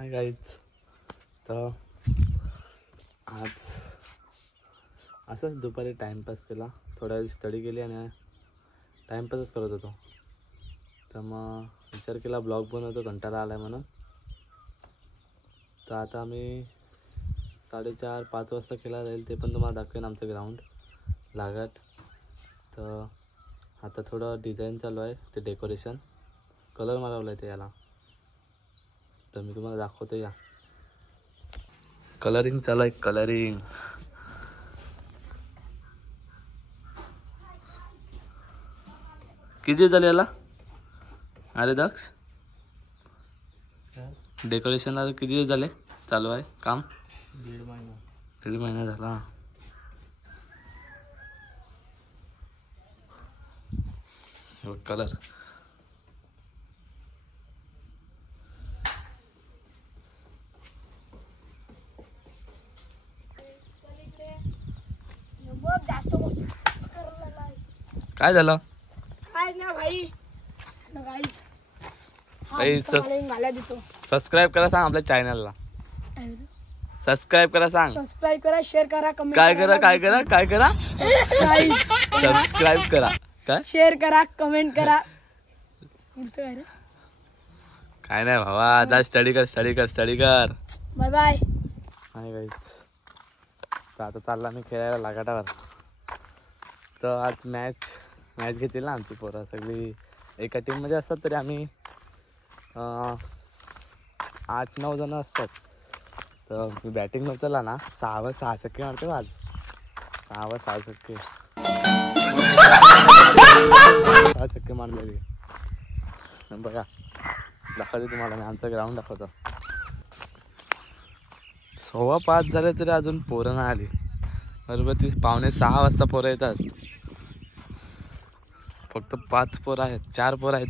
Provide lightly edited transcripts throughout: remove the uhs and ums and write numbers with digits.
Hi guys. तर आज असंच दुपारी टाईमपास केला, थोड्या वेळ स्टडी केली आणि टाईमपासच करत होतो. तर मग विचार केला ब्लॉग बनवतो, कंटाळा आला आहे म्हणून. तर आता आम्ही 4:30-5 वाजता केला जाईल, ते पण तुम्हाला दाखवेन आमचं ग्राउंड लागत. तर आता थोडं डिझाईन चालू आहे, ते डेकोरेशन कलर मारवलं आहे ते याला. तर मी तुम्हाला दाखवतो, या कलरिंग चालू आहे. कलरिंग किती झाले याला? अरे दक्ष, डेकोरेशनला किती दिवस झाले चालू आहे काम? 1.5 महिना झाला. कलर काय झालं? काय ना भाई, सबस्क्राईब करा, सांग आपल्या चॅनलला. सबस्क्राईब करा, सांग. सबस्क्राईब करा, शेअर करा, कमेंट काय करा, काय करा, काय करा? सबस्क्राईब करा, काय शेअर करा, कमेंट करा. काय नाही भावा, आता स्टडी कर, स्टडी कर, स्टडी कर. Bye bye. नाही गाईच, तर आता चालला मी खेळायला लागाटावर. तर आज मॅच घेतली ना आमची पोरं सगळी एका टीममध्ये असतात. तरी आम्ही 8-9 जण असतात. तर मी बॅटिंगवर चला ना, 6 छक्के मारते आज. 6 छक्के 6 छक्के मारलेले. बघा, दाखवते तुम्हाला मी आमचं ग्राउंड दाखवतो. 5:15 झाले तरी अजून पोरं नाही आली. बरोबर 5:45 वाजता पोरं येतात. फक्त 5 पोरं आहेत, 4 पोरं आहेत.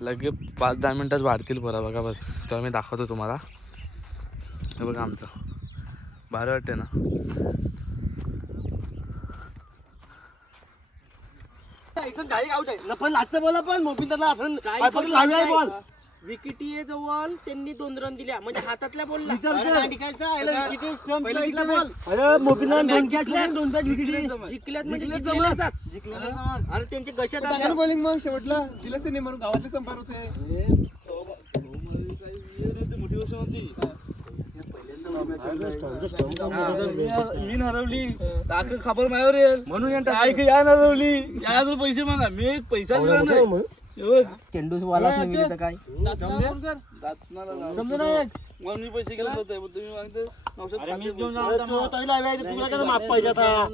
लगेच 5-10 मिनिटात वाढतील पोरं. बघा बस, तेव्हा मी दाखवतो तुम्हाला. हे बघा आमचं, भारी वाटते ना. बोला पण मोबिंदरला बॉल विकेटी जवळ त्यांनी 2 रन दिल्या, म्हणजे हातातल्या बॉलला. अरे त्यांचे गशात बॉलिंग मग शेवटला दिलंच नाही म्हणून गावातले संपर्क मोठी गोष्ट होती. मी हरवली, खबर मायावर येईल म्हणून या हरवली. या पैसे मागा, मी पैसा दिला नाही. चेंडू वाला काय मी पैसे घेऊन जातोय, तुम्ही मागते 900 माफ पाहिजे आता.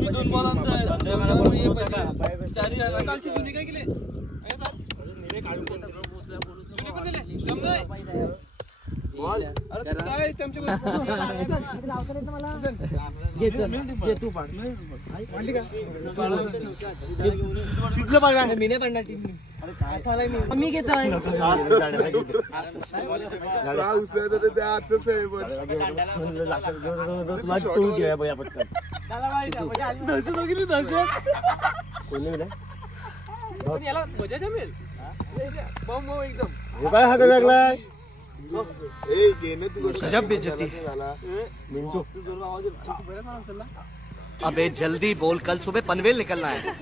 मी 2 बॉल आणतोय, काय केले मी घेतोय. मजा जमेल एकदम. काय हा वेगळा अबे जल्दी बोल, कल सुबह पनवेल निकलना है.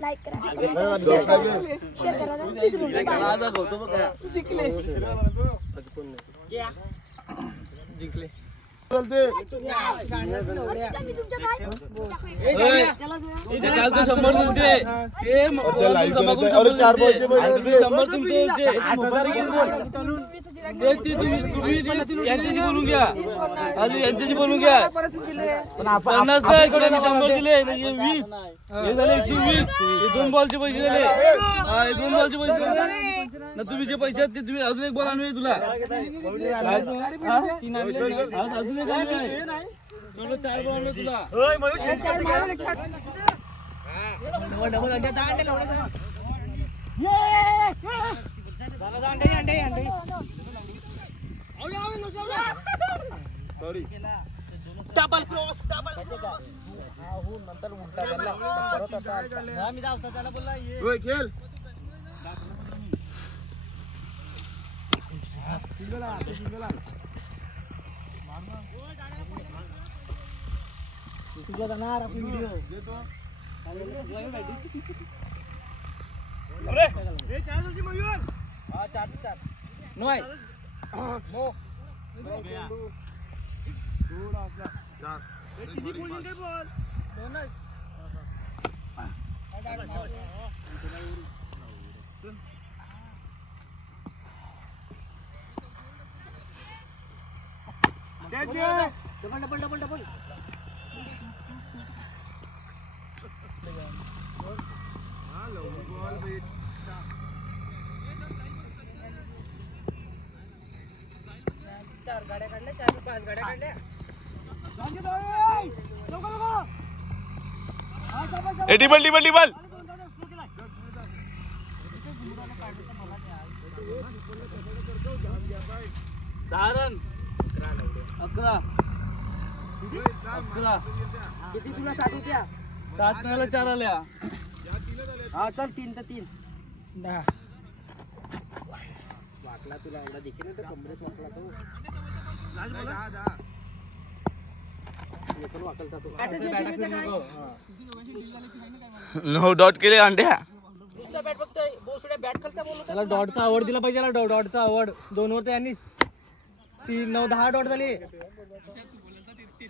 लाईक करा, शेअर करा, जिंकले. चलते यांच्याशी बोलून घ्या, यांच्याशी बोलून घ्या. 50 नाही, 100 दिले, 20 हे झाले 120. 2 बॉलचे पैसे झाले. 2 बॉलचे पैसे ना. तुम्ही जे पैसे आहेत ते तुम्ही अजून 1 बॉल आणू तुला. अजून एक आणू आहे, 4 बॉल आणले तुला. सॉरी, डबल क्रॉस, डबल टिबल 10 रन 11 किती तुला 7 होत्या 7 न्यायला 4 आल्या हा चल 3 तर 3 वाकला तुला एवढा देखील तर कमरेत वाकला तो नो डॉट केले अंड्या बॅट फक्त बोसड्या बॅट खालचा बोलतो त्याला डॉटचा आवड दिला पाहिजे त्याला डॉटचा आवड 2 वर त्यांनी 3 9 10 डॉट झाले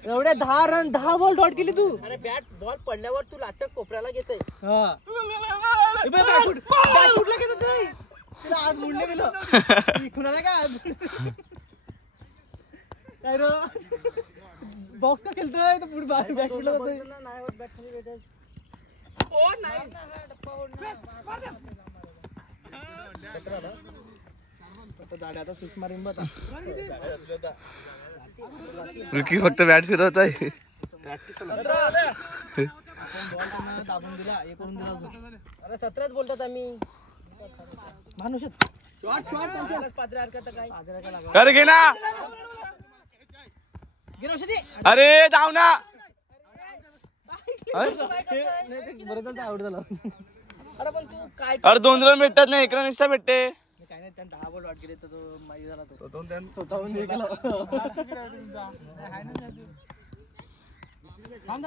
एवढे 10 रन 10 बॉल डॉट केली तू अरे बॅट बॉल पडल्यावर तू लाचक कोपऱ्याला घेतय हा कुठला घेत तुला आज मुंडे गेलो कुणाला काय आज काय रो बॉक्स का खेळतोय तर पुढे बॅट खेळला जातोय नाही होत बॅट खाली भेटेल ओ नाही आता सुट मारीन बघ रुकी फक्त बॅट फिरवत आहे दाबून दिला हे करून दिला अरे 17च बोलतात आम्ही माणूस पात्र हरकत काय कर घे ना अरे जाऊ ना बरोबर आवड झालं अरे पण तू काय अरे 2 रन भेटतात नाही 1 रन एक्स्ट्रा भेटते काय नाही त्यानं 10 बॉल डॉट केले तर तो माहिती झाला तो स्वतःहून हे केलं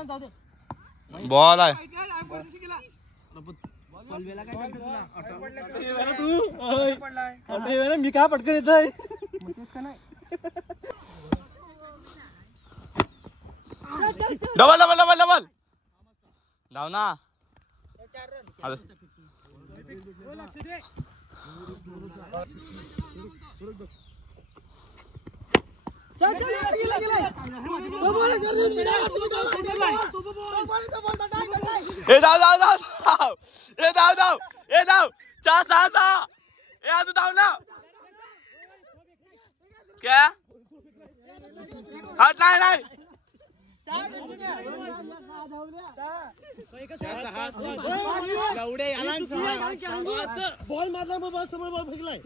जाऊ दे बॉल आहे मी काय पटकन येतोय डबल डबल डबल डबल जाऊ ना जाऊ ना क्या हट नाही बॉल मारला मग समोर बॉल फेकलाय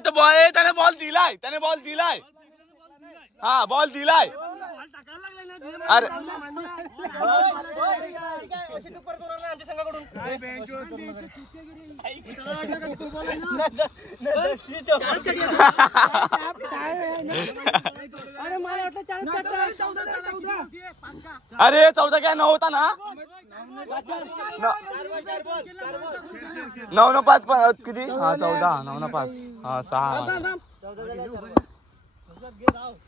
तो बॉल त्याने बॉल दिलाय हा बॉल दिलाय अरे अरे 14 काय 9 होता ना 9 5 किती हा 14 9 5 हा 6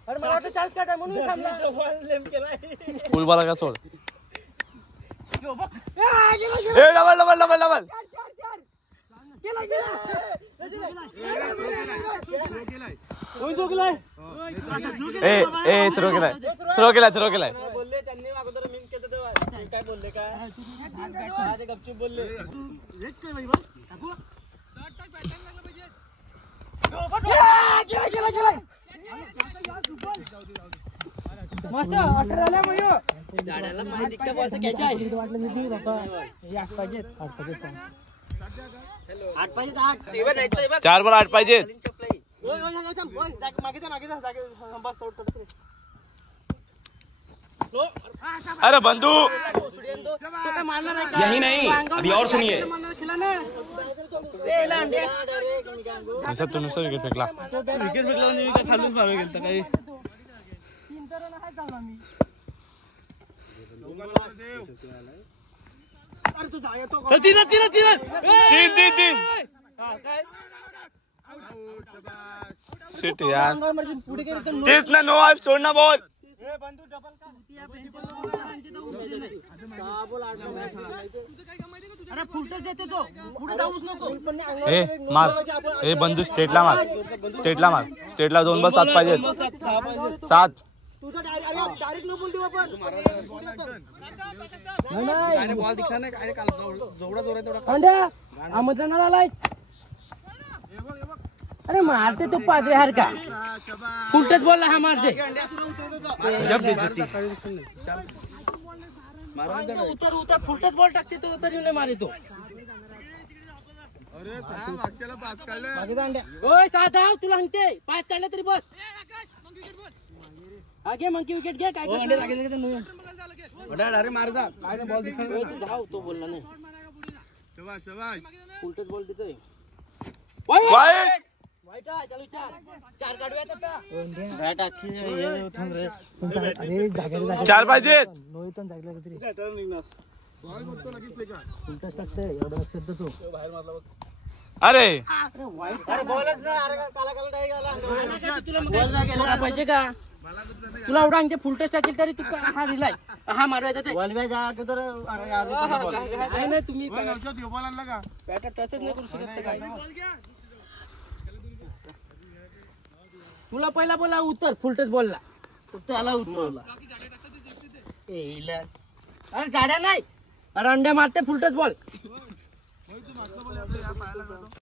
अरे मला वाटतं चान्स काढाय म्हणून थांबला फुलबॉल का सोड double double double double throw केलाय बोलले त्यांनी अगोदर मी केलं तेव्हा काय बोलले काय ते गपचूप बोलले मस्त 18 आल्या मग झाडाला माहिती का बॉल तर घ्यायचा आहे 8 पाहिजे 8 4 बॉल 8 पाहिजेत मागे जा बस अरे बंधू यही नहीं अभी और सुनिए असं तू नुसतं विकेट फेकला विकेट फेकला म्हणजे मी काय खालूच मारू गेलता काही तीन तीन तीन तीन तीन तीन सिट यार तेच ना नो आउट सोड ना बॉल ए मार ए बंधू स्टेटला मार स्टेटला 2 बस 7 पाहिजेत 7 बॉल दिखला नाही काय जेवढा जोर आहे तेवढा अंड्या आमंत्रणाला आलाय अरे मारते तो पादरे हार का फुलटच बोलला हा मारते उतर उतर फुलटच बॉल टाकते तो तरी नाही मारे तो ओय साथ धाव तुला सांगते 5 काढले तरी बस आगे मंकी विकेट घे काय अरे मार जा काय नाही बॉल दिखला तू धाव तो बोलला नाही फुलटच बॉल देतोय वाईट आहे चलो 4 काढूया आता बॅट आखी हे थांब रे अरे जागा 4 पाहिजेत नोई पण जागला तरी बॉल बघतो लगेच फेका फुलटच टाकते एवढं लक्षात देतो बाहेर मारला बघ अरे अरे बॉलच ना अरे काला काला डाय गेला तुला मग पाहिजे का तुला एवढा अंके फुलटच टाकेल तरी तू हा रिलाय हा मारवायचा ते बॉल बॅग जा तर अरे यार आहे ना तुम्ही बॉल आणला का बॅट टचच नाही करू शकत काय तुला पहिला बोला उतर फुलटच बोलला त्याला उतरवला अरे गाड्या नाही अरे अंड्या मारते फुलटच बॉल